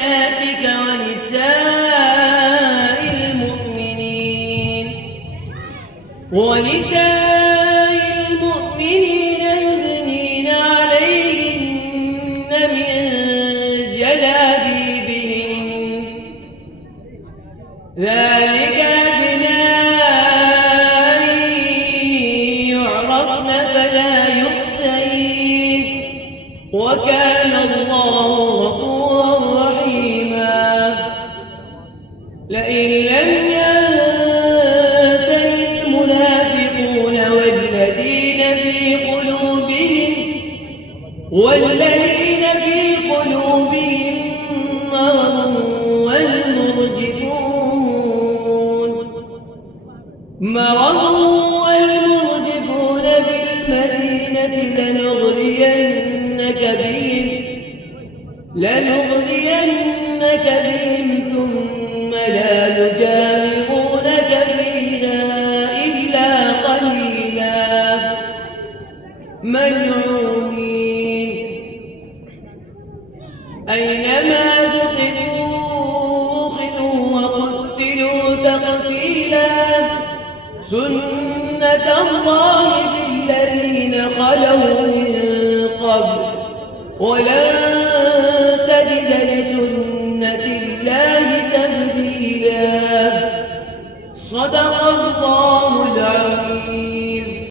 وبناتك ونساء المؤمنين يدنين عليهن من جلابيبهن ذلك أدنى أن يعرفن فلا يؤذين وكان الله غفورا رحيما. لئن لم ينتهي المنافقون والذين في قلوبهم مرض والمرجفون بالمدينة لنغرينك بهم ثم لا يجاورونك فيها إلا قليلا ملعونين أينما ثقفوا أخذوا وقتلوا تقتيلا سنة الله في الذين خلوا من قبل ولن